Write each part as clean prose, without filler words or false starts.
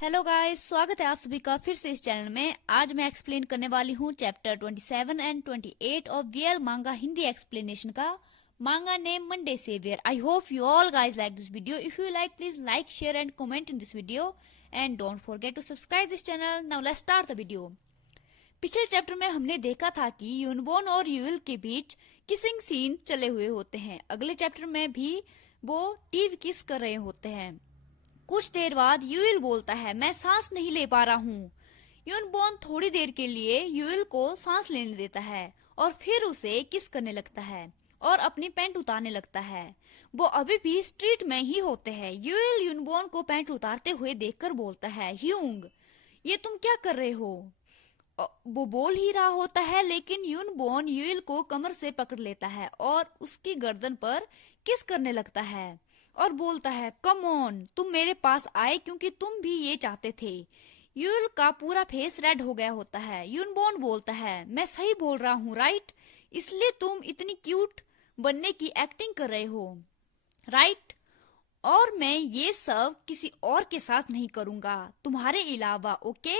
Hello guys, स्वागत है आप सभी का फिर से इस चैनल में। आज मैं एक्सप्लेन करने वाली हूँ चैप्टर 27 एंड 28 ऑफ वीएल मांगा हिंदी एक्सप्लेनेशन का मांगा name Monday saviour. I hope you all guys like this video. If you like, please like, share and comment in this video and don't forget to subscribe this channel. Now let's start the video. पिछले chapter में हमने देखा था कि यूनबोर्न और you'll के बीच kissing scene चले हुए होते हैं। अगले चैप्टर में भी वो टीव किस कर रहे होते हैं। कुछ देर बाद यूल बोलता है, मैं सांस नहीं ले पा रहा हूँ। यूनबोर्न थोड़ी देर के लिए यूल को सांस लेने देता है और फिर उसे किस करने लगता है और अपनी पैंट उतारने लगता है। वो अभी भी स्ट्रीट में ही होते हैं। यूल यूनबोर्न को पैंट उतारते हुए देखकर बोलता है, ह्यूंग, ये तुम क्या कर रहे हो? वो बोल ही रहा होता है, लेकिन यूनबोर्न यूल को कमर से पकड़ लेता है और उसकी गर्दन पर किस करने लगता है और बोलता है, कम ऑन, तुम मेरे पास आए क्योंकि तुम भी ये चाहते थे। यूल का पूरा फेस रेड हो गया होता है। यूनबोर्न बोलता है, मैं सही बोल रहा हूँ राइट? इसलिए तुम इतनी क्यूट बनने की एक्टिंग कर रहे हो, राइट? और मैं ये सब किसी और के साथ नहीं करूंगा तुम्हारे अलावा, okay?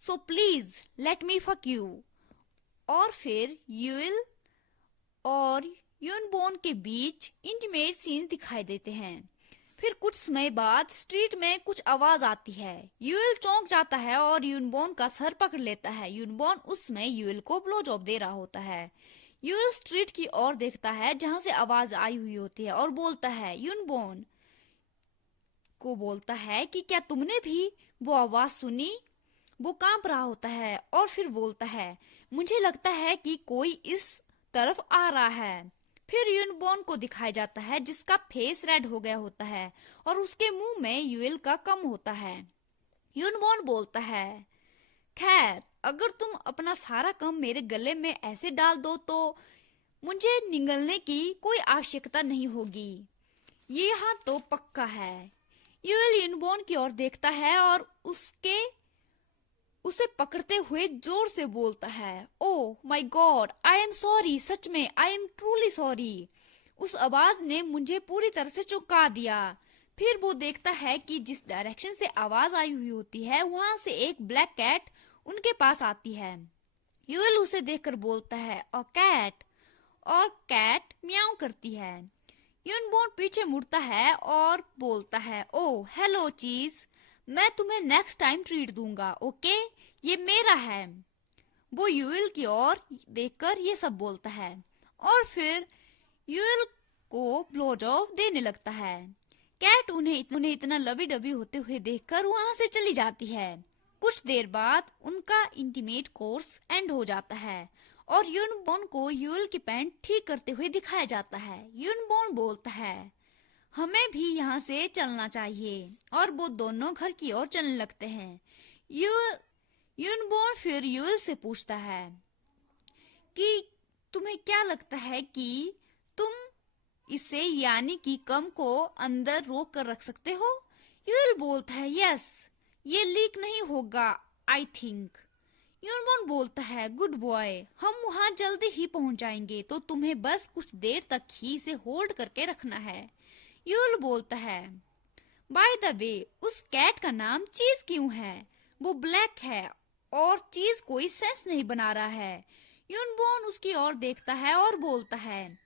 So please let me fuck you. और फिर यूल और यूनबोर्न के बीच इंटीमेट सीन दिखाई देते हैं। फिर कुछ समय बाद स्ट्रीट में कुछ आवाज आती है। यूल चौंक जाता है और यूनबोर्न का सर पकड़ लेता है। यूनबोर्न उस समय यूल को ब्लो जॉब दे रहा होता है। यूल स्ट्रीट की ओर देखता है जहां से आवाज आई हुई होती है और बोलता है, यूनबोर्न को बोलता है कि क्या तुमने भी वो आवाज सुनी? वो कांप रहा होता है और फिर बोलता है, मुझे लगता है कि कोई इस तरफ आ रहा है। फिर यूनबोर्न को दिखाया जाता है जिसका फेस रेड हो गया होता है और उसके मुंह में यूल का कम होता है। यूनबोर्न बोलता है, खैर, अगर तुम अपना सारा कम मेरे गले में ऐसे डाल दो तो मुझे निगलने की कोई आवश्यकता नहीं होगी। ये यहाँ तो पक्का है। यूल यूनबोर्न की ओर देखता है और उसे पकड़ते हुए जोर से बोलता है, oh my god, I am sorry, सच में आई एम ट्रूली सॉरी। उस आवाज ने मुझे पूरी तरह से चौंका दिया। फिर वो देखता है कि जिस डायरेक्शन से आवाज आई हुई होती है वहां से एक ब्लैक कैट उनके पास आती है। यूल उसे देखकर बोलता है, अ कैट, और कैट म्याऊं करती है। यूनबोर्न पीछे मुड़ता है और बोलता है, ओह हेलो चीज, मैं तुम्हें नेक्स्ट टाइम ट्रीट दूंगा, ओके? ये मेरा है। वो यूल की ओर देखकर ये सब बोलता है और फिर यूल को ब्लो जॉब देने लगता है। कैट उन्हें इतना लवी डबी होते हुए देखकर वहां से चली जाती है। कुछ देर बाद उनका इंटीमेट कोर्स एंड हो जाता है और यूनबोर्न को यूल की पैंट ठीक करते हुए दिखाया जाता है। यूनबोर्न बोलता है, हमें भी यहाँ से चलना चाहिए, और वो दोनों घर की ओर चलने लगते हैं। यूनबोर्न फिर यूल से पूछता है कि तुम्हें क्या लगता है कि तुम इसे यानी कि कम को अंदर रोक कर रख सकते हो? यूल बोलता है, यस, ये लीक नहीं होगा आई थिंक। यूनबोर्न बोलता है, गुड बॉय, हम वहाँ जल्दी ही पहुँच जाएंगे, तो तुम्हें बस कुछ देर तक ही इसे होल्ड करके रखना है। यूल बोलता है, बाय द वे, उस कैट का नाम चीज क्यों है? वो ब्लैक है और चीज कोई सेंस नहीं बना रहा है। यूनबोर्न उसकी ओर देखता है और बोलता है,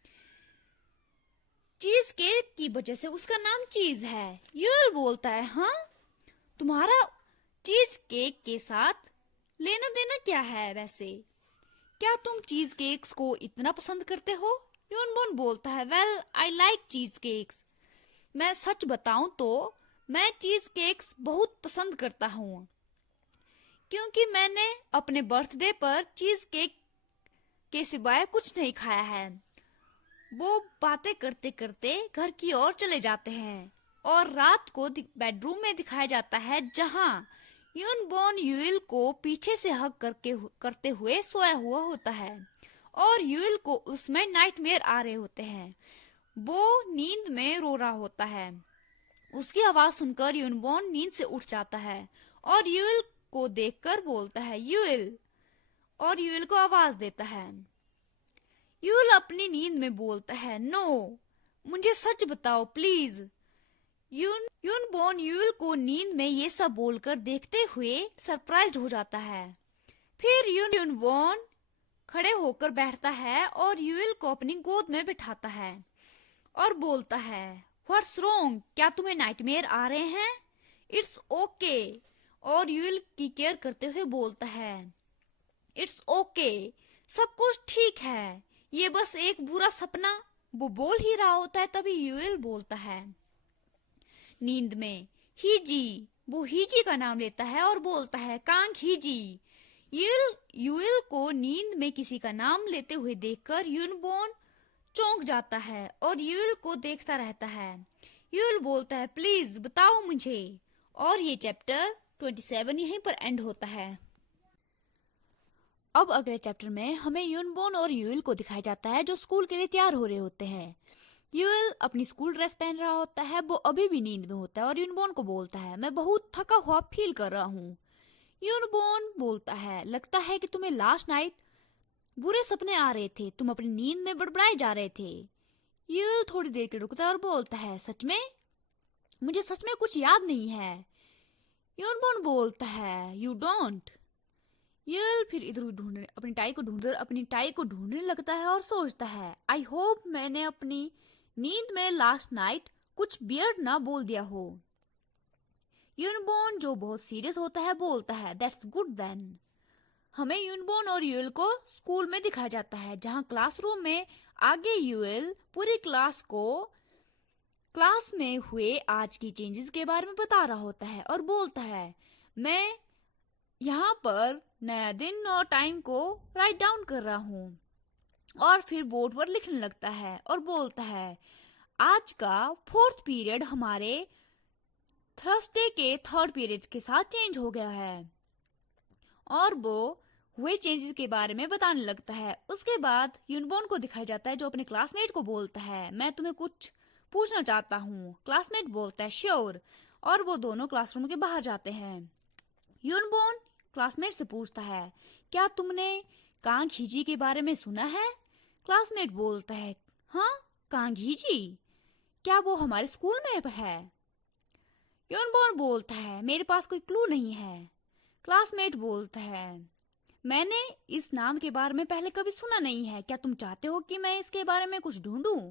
चीज केक की वजह से उसका नाम चीज है। यूल बोलता है, हाँ, तुम्हारा चीज केक के साथ लेना देना क्या है वैसे? क्या तुम चीज केक्स को इतना पसंद करते हो? यूनबोर्न बोलता है, वेल, आई लाइक चीज केक्स। मैं सच बताऊं तो मैं चीज केक्स बहुत पसंद करता हूँ, क्योंकि मैंने अपने बर्थडे पर चीज केक के सिवाय कुछ नहीं खाया है। वो बातें करते करते घर की ओर चले जाते हैं और रात को बेडरूम में दिखाया जाता है जहां यूनबोर्न यूल को पीछे से हग करते हुए सोया हुआ होता है और यूल को उसमें नाइटमेयर आ रहे होते हैं। वो नींद में रो रहा होता है। उसकी आवाज सुनकर यूनबोर्न नींद से उठ जाता है और यूल को देखकर बोलता है, यूल, और यूल को आवाज देता है। यूल अपनी नींद में बोलता है, नो, मुझे सच बताओ प्लीज। यूल यूनबोन यूल को नींद में ये सब बोलकर देखते हुए सरप्राइज्ड हो जाता है। फिर यूनबोन खड़े होकर बैठता है और यूल को अपनी गोद में बिठाता है और बोलता है, व्हाट्स रॉन्ग, क्या तुम्हें नाइटमेयर आ रहे हैं? It's okay. और यूल की केयर करते हुए बोलता है, इट्स ओके, सब कुछ ठीक है, ये बस एक बुरा सपना। वो बोल ही रहा होता है तभी यूल बोलता है नींद में, हीजी। वो हीजी का नाम लेता है और बोलता है, कांग हीजी। यूल को नींद में किसी का नाम लेते हुए देखकर यूनबोन चौंक जाता है और यूल को देखता रहता है। यूल बोलता है, प्लीज बताओ मुझे। और ये चैप्टर 27 यहीं पर एंड होता है। अब अगले चैप्टर में हमें यूनबोन और यूल को दिखाया जाता है जो स्कूल के लिए तैयार हो रहे होते हैं। यूल अपनी स्कूल ड्रेस पहन रहा होता है, वो अभी भी नींद में होता है और यूनबोन को बोलता है, मैं बहुत थका हुआ फील कर रहा हूँ। यूनबोन बोलता है, लगता है कि तुम्हें लास्ट नाइट बुरे सपने आ रहे थे, तुम अपनी नींद में बड़बड़ाए जा रहे थे। यूल थोड़ी देर के रुकता है और बोलता है, सच में? मुझे सच में कुछ याद नहीं है। यूनबोन बोलता है, यू डोंट। यूल फिर इधर ढूंढने अपनी टाई को ढूंढने लगता है और सोचता है, आई होप मैंने अपनी नींद में लास्ट नाइट कुछ वियर्ड ना बोल दिया हो। यूनबोन जो बहुत सीरियस होता है बोलता है, दैट्स गुड देन। हमें यूनबोन और यूल को स्कूल में दिखाया जाता है जहां क्लासरूम में आगे यूल पूरी क्लास को क्लास में हुए आज की चेंजेस के बारे में बता रहा होता है और बोलता है, मैं यहाँ पर नया दिन और टाइम को राइट डाउन कर रहा हूँ। और फिर बोर्ड पर लिखने लगता है और बोलता है, आज का 4th पीरियड हमारे थर्सडे के 3rd पीरियड के साथ चेंज हो गया है। और वो हुए चेंजेस के बारे में बताने लगता है। उसके बाद यूनबोन को दिखाया जाता है जो अपने क्लासमेट को बोलता है, मैं तुम्हें कुछ पूछना चाहता हूँ। क्लासमेट बोलता है, श्योर। और वो दोनों क्लासरूम के बाहर जाते हैं। यूनबोन क्लासमेट से पूछता है, क्या तुमने कांग हीजी के बारे में सुना है? क्लासमेट बोलता है, हाँ, कांग हीजी, क्या वो हमारे स्कूल में है? यूनबोन बोलता है, मेरे पास कोई क्लू नहीं है। क्लासमेट बोलता है, मैंने इस नाम के बारे में पहले कभी सुना नहीं है, क्या तुम चाहते हो कि मैं इसके बारे में कुछ ढूंढूं?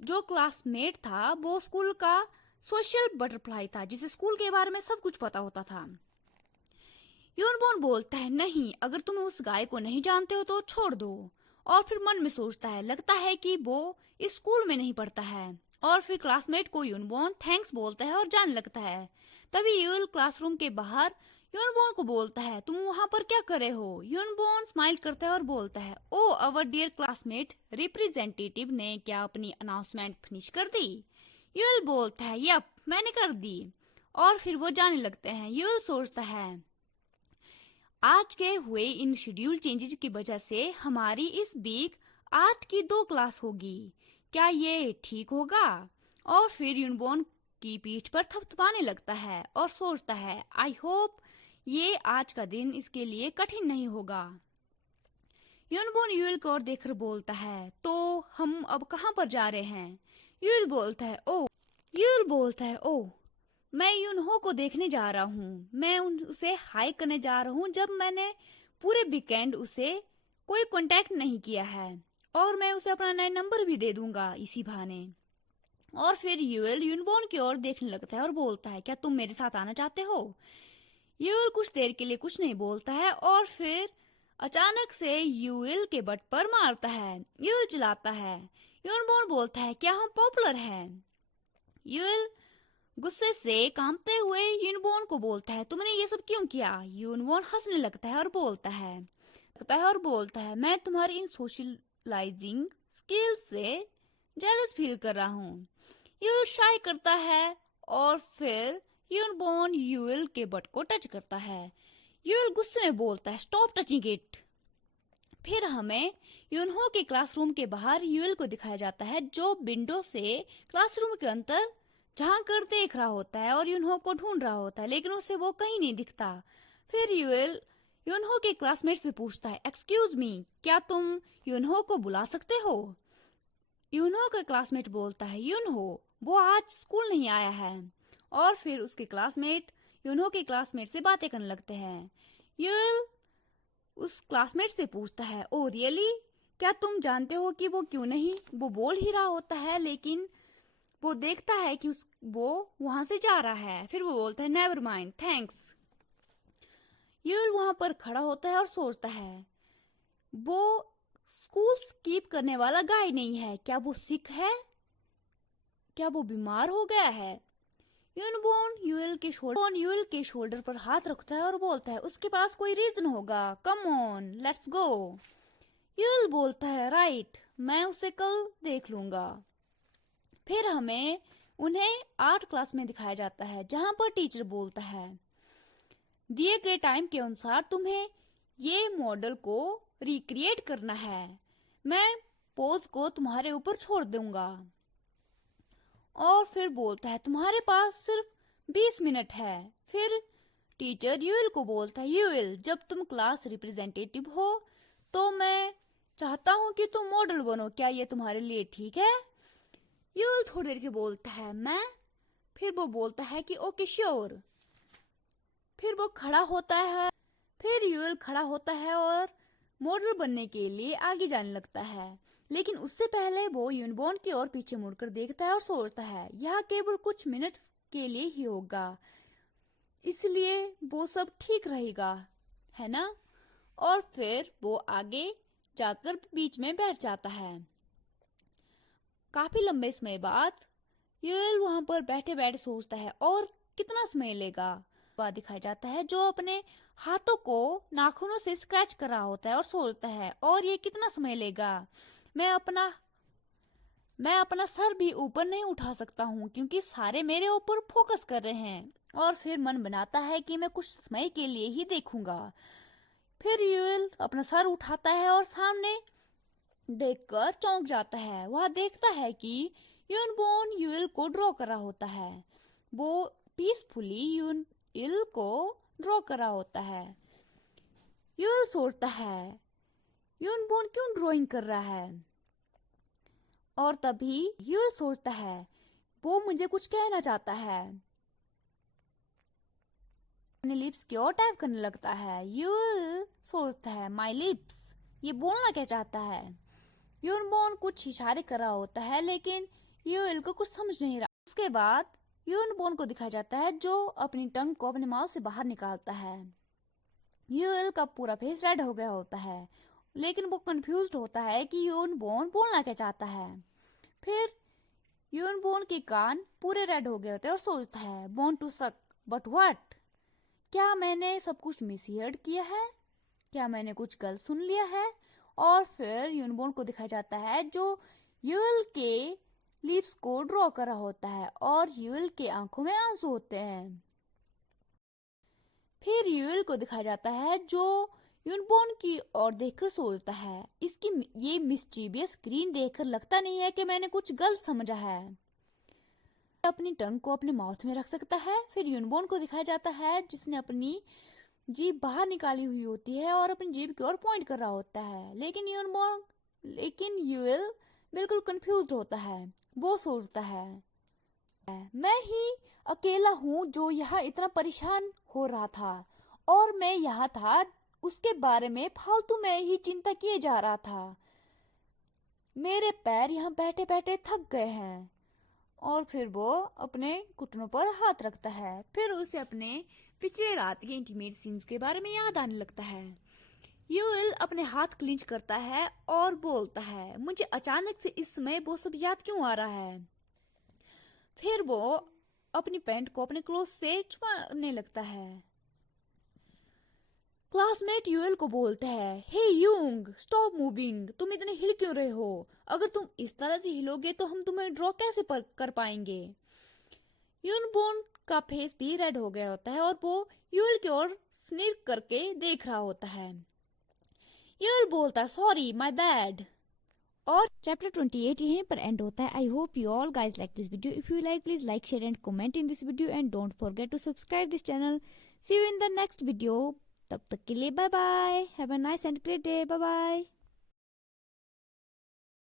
जो क्लासमेट था वो स्कूल का सोशल बटरफ्लाई था जिसे स्कूल के बारे में सब कुछ पता होता था। यूनबोन बोलता है, नहीं, अगर तुम उस गाय को नहीं जानते हो तो छोड़ दो। और फिर मन में सोचता है, लगता है कि वो इस स्कूल में नहीं पढ़ता है। और फिर क्लासमेट को यूनबोन थैंक्स बोलता है और जाने लगता है। तभी यूल क्लासरूम के बाहर यूनबोन को बोलता है, तुम वहां पर क्या कर रहे हो? यूनबोन स्माइल करता है और बोलता है, ओ अवर डियर क्लासमेट रिप्रेजेंटेटिव ने क्या अपनी अनाउंसमेंट फिनिश कर दी? यूल बोलता है, यप, मैंने कर दी। और फिर वो जाने लगते हैं। यूल सोचता है, आज के हुए इन शेड्यूल चेंजेस की वजह से हमारी इस वीक आर्ट की 2 क्लास होगी, क्या ये ठीक होगा? और फिर यूनबोन की पीठ पर थपथपाने लगता है और सोचता है, आई होप ये आज का दिन इसके लिए कठिन नहीं होगा। यूनबोन यूल को और देखकर बोलता है, तो हम अब कहाँ पर जा रहे हैं? यूल बोलता है, ओ मैं यूनहो को देखने जा रहा हूँ। मैं उसे हाई करने जा रहा हूँ जब मैंने पूरे वीकेंड उसे कोई कांटेक्ट नहीं किया है। और मैं उसे अपना नया नंबर भी दे दूंगा इसी बहाने। और फिर यूल यूनबोन की ओर देखने लगता है और बोलता है, क्या तुम मेरे साथ आना चाहते हो? यूल कुछ देर के लिए कुछ नहीं बोलता है और फिर अचानक से यूल के बट पर मारता है। यूल चिल्लाता है। यूनबोन बोलता है, क्या हम पॉपुलर हैं? यूल गुस्से से कांपते हुए यूनबोन को बोलता है, तुमने ये सब क्यों किया? यूनबोन हंसने लगता है और बोलता है, मैं तुम्हारी इन सोशलाइजिंग स्किल से जेलस फील कर रहा हूँ। यूल शाय करता है और फिर यूनबोन यूल के बट को टच करता है। यूल गुस्से में बोलता है, स्टॉप टचिंग इट। फिर हमें यूनहो के क्लासरूम के बाहर यूल को दिखाया जाता है जो विंडो से क्लासरूम के अंदर झांक कर देख रहा होता है और यूनहो को ढूंढ रहा होता है, लेकिन उसे वो कहीं नहीं दिखता। फिर यूल यूनहो के क्लासमेट से पूछता है, एक्सक्यूज मी, क्या तुम यूनहो को बुला सकते हो? यूनहो का क्लासमेट बोलता है, यूनहो वो आज स्कूल नहीं आया है। और फिर उसके क्लासमेट यूनहो के क्लासमेट से बातें करने लगते हैं। यूएल उस क्लासमेट से पूछता है, ओ रियली, क्या तुम जानते हो कि वो क्यों नहीं? वो बोल ही रहा होता है लेकिन वो देखता है कि वो वहां से जा रहा है। फिर वो बोलता है, नेवर माइंड, थैंक्स। यूएल वहां पर खड़ा होता है और सोचता है, वो स्कूल स्कीप करने वाला गाय नहीं है। क्या वो सिक है? क्या वो बीमार हो गया है? यूनबोर्न यूएल के शोल्डर पर हाथ रखता है और बोलता है, उसके पास कोई रीजन होगा, come on let's go. UL बोलता है, राइट, मैं उसे कल देख लूंगा। फिर हमें उन्हें आर्ट क्लास में दिखाया जाता है जहां पर टीचर बोलता है, दिए गए टाइम के अनुसार तुम्हें ये मॉडल को रिक्रिएट करना है। मैं पोज को तुम्हारे ऊपर छोड़ दूंगा। और फिर बोलता है, तुम्हारे पास सिर्फ 20 मिनट है। फिर टीचर यूएल को बोलता है, यूएल, जब तुम क्लास रिप्रेजेंटेटिव हो तो मैं चाहता हूँ कि तुम मॉडल बनो। क्या ये तुम्हारे लिए ठीक है? यूएल थोड़ी देर के बोलता है, मैं। फिर वो बोलता है कि ओके श्योर। फिर वो खड़ा होता है। फिर यूएल खड़ा होता है और मॉडल बनने के लिए आगे जाने लगता है, लेकिन उससे पहले वो यूनबोर्न की ओर पीछे मुड़कर देखता है और सोचता है, यह केवल कुछ मिनट्स के लिए ही होगा, इसलिए वो सब ठीक रहेगा, है ना? और फिर वो आगे जाकर बीच में बैठ जाता है। काफी लंबे समय बाद यूएल वहां पर बैठे बैठे सोचता है, और कितना समय लेगा? दिखाया जाता है जो अपने हाथों को नाखूनों से स्क्रैच कर रहा होता है और सोचता है, और ये कितना समय लेगा? मैं अपना सर भी ऊपर नहीं उठा सकता हूँ क्योंकि सारे मेरे ऊपर फोकस कर रहे हैं। और फिर मन बनाता है कि मैं कुछ समय के लिए ही देखूंगा। फिर यूएल अपना सर उठाता है और सामने देखकर चौंक जाता है। वह देखता है कि यूनबोर्न यूएल को ड्रॉ कर रहा होता है। वो पीसफुली यूएल को ड्रॉ कर रहा होता है। यूएल सोचता है, यूनबोर्न क्यों ड्राइंग कर रहा है? और तभी यूएल सोचता है, वो मुझे कुछ कहना चाहता है। अपने लिप्स की ओर टाइप करने लगता है। यूएल सोचता है, माय लिप्स, ये बोलना क्या चाहता है? यूनबोर्न कुछ इशारे कर रहा होता है लेकिन यूएल को कुछ समझ नहीं रहा। उसके बाद यूनबोर्न को दिखाया जाता है जो अपनी टंग को अपने माउथ से बाहर निकालता है। यूएल का पूरा फेस रेड हो गया होता है, लेकिन वो कंफ्यूज्ड होता है कि यूनबोर्न बोलना क्या चाहता है। फिर यूनबोर्न के कान पूरे रेड हो गए होते हैं और सोचता है, born to suck, but what? क्या मैंने सब कुछ मिसहियर्ड किया है? क्या मैंने कुछ गलत सुन लिया है? और फिर यूनबोर्न को दिखाया जाता है जो यूएल के लिप्स को ड्रॉ कर रहा होता है और यूएल के आंखों में आंसू होते हैं। फिर यूएल को दिखाया जाता है जो यूनबोर्न की ओर देखकर सोचता है, इसकी ये मिस्चीवियस स्क्रीन देखकर लगता नहीं है कि मैंने कुछ गलत समझा है। अपनी टंग को अपने माउथ में रख सकता है। फिर यूनबोर्न को दिखाया जाता है जिसने अपनी जीभ बाहर निकाली हुई होती है और अपनी जीभ की ओर पॉइंट कर रहा होता है, लेकिन यूएल बिल्कुल कंफ्यूज्ड होता है। वो सोचता है, मैं ही अकेला हूँ जो यहाँ इतना परेशान हो रहा था, और मैं यहाँ था उसके बारे में फालतू में ही चिंता किए जा रहा था। मेरे पैर यहाँ बैठे बैठे थक गए हैं। और फिर वो अपने घुटनों पर हाथ रखता है। फिर उसे अपने पिछले रात के इंटीमेट सीन्स के बारे में याद आने लगता है। यूएल अपने हाथ क्लिंच करता है और बोलता है, मुझे अचानक से इस समय वो सब याद क्यों आ रहा है? फिर वो अपनी पैंट को अपने क्लोथ से छुपाने लगता है। क्लासमेट यूएल को बोलता है, हे यूंग, स्टॉप मूविंग, तुम इतने हिल क्यों रहे हो? अगर तुम इस तरह से हिलोगे तो हम तुम्हें ड्रॉ कैसे कर पाएंगे? यूनबोर्न का फेस भी रेड हो गया होता है और वो यूएल की ओर स्निर करके देख रहा होता है। यूएल बोलता है, सॉरी, माय बैड। और चैप्टर 28 यहीं पर एंड होता है। I hope you all guys like this video. If you like, please like, share and comment in this video and don't forget to subscribe this channel. See you in the next video. तब तक के लिए bye bye. Have a nice and great day. Bye bye.